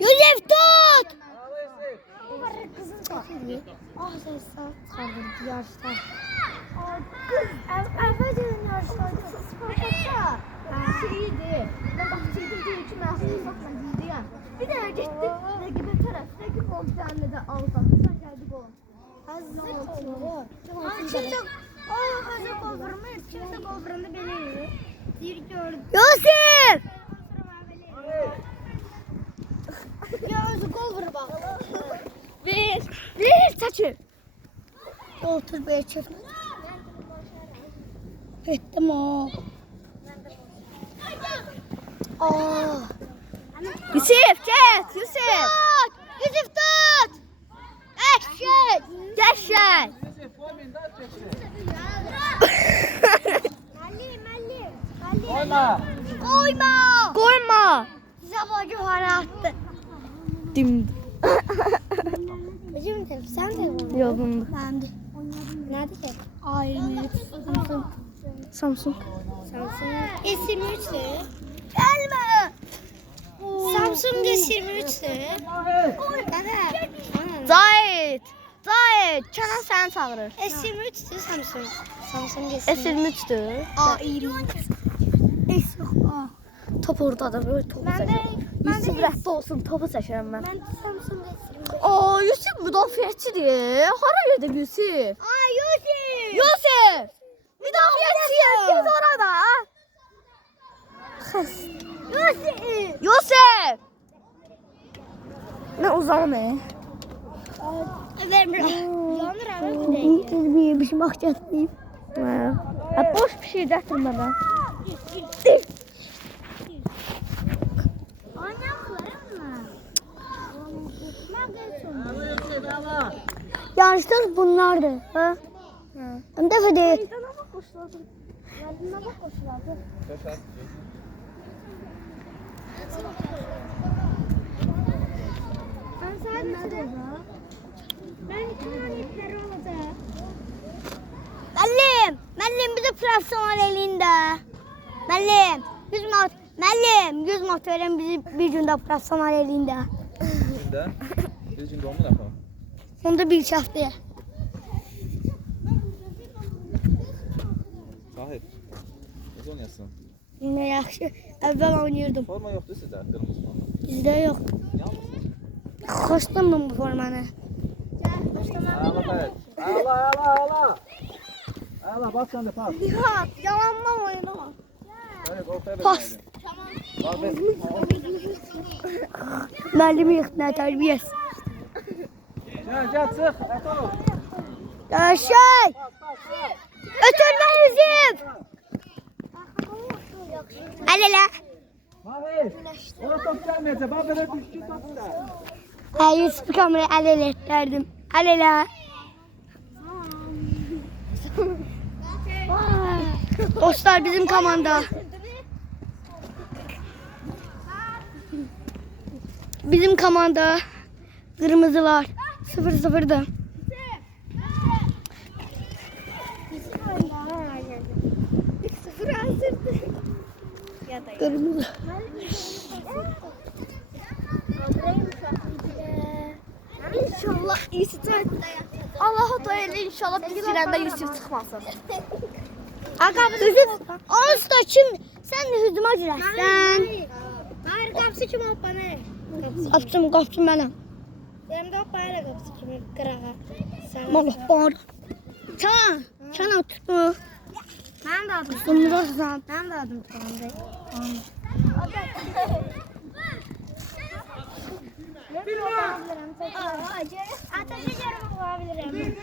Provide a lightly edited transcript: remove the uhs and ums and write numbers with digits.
Yusuf tut. Ah ses çıkardı yarışta. Evvelce yarışlarda Spartak'ta şeydi. Ben bahçeydim diye ki məhsul satmadı ya. Bir de gitti rəqibə tərəf. Rəqib oldu bir tane de aldı. Sen geldi gol. Hazır oldu. Kimse hazır gol vurmuyor. Kimse gol vuranda beni bir gördü. Yusuf. Ya özü gol vur bak. Bir saçı. Otur be çek. Ettim o. Aa. Yusuf kes. Yusuf. Yusuf tut. Eşek. Geçer. Koyma. Koyma. Zabacı para attı. Dim. Bizim de sen de Yolunda. ben de. Nerede ki? Aynı. Samsung. Samsung S23'tü. Gelme. Samsung S23'tü. Evet. Zahid. Zahid. Kenan səni çağırır. S23'tü Samsung. Samsung S23. S23'dür. A20. S yok A. Top oradadır. Böyle topu Ben de çəkirəm. Yusuf rədd olsun. Topu çəkirəm mən. ben de Samsung S23. Aa, Yusuf müdafiəçidir. Hara gedib Yusuf? Ay Yusuf. Yusuf! Müdafiəçidir. Git orada. Yusuf. Yusuf! Nə uzanır? Vermir. Yanır ama bir de. Bir şey bax gətirməyib. Boş bir şey gətirmə mən. Yarışlar bunlardı. Ha? Hem de hadi. Müəllim bize profesyonel elində. Müəllim 100 manat veren bizi bir gündə profesyonel elində. Gündə? Bir gündə olmur axı. Onda bir haftaya. Şahid. Necə oynayasın? Ne yaxşı. Əvvəl oynayırdım. Forma yoxdur sizdə, qırmızı forma. Bizdə yox. Yalnız. Xoşlanmam bu formanı. Ala Fərid. Ala. Ala bas sən də pas. Nihat, yalandan oynama. Hayır, ortaya Pas. Bak ver. Müəllimi yıxdı, tərbiyəsi. Gəl, çıx. Əto. Şey! Ötürmə Yusuf! Əl-ələ. Mahir. Ora top gəlməyəcək. Bax belə düşdü top da. Yusuf kamerayı əl-ələ etdirdim. Əl-ələ. Dostlar bizim komanda. Bizim komanda kırmızı var. 0-0'da. Kırmızı. İnşallah Yusuf. Allah da elə inşallah biz girəndə Yusuf çıxmasın. Yusuf, Ağustos kim? Sen de hücuma girersen. Hayır, kapısı kim olup bana? Kapısı benim. Benim de bayrağı kapısı kim? Kırağa. Mallah bar. Çana tutma. Ben de adım. Bundan Ben de adım Tuğan'da. Ateş ederim olabilirim.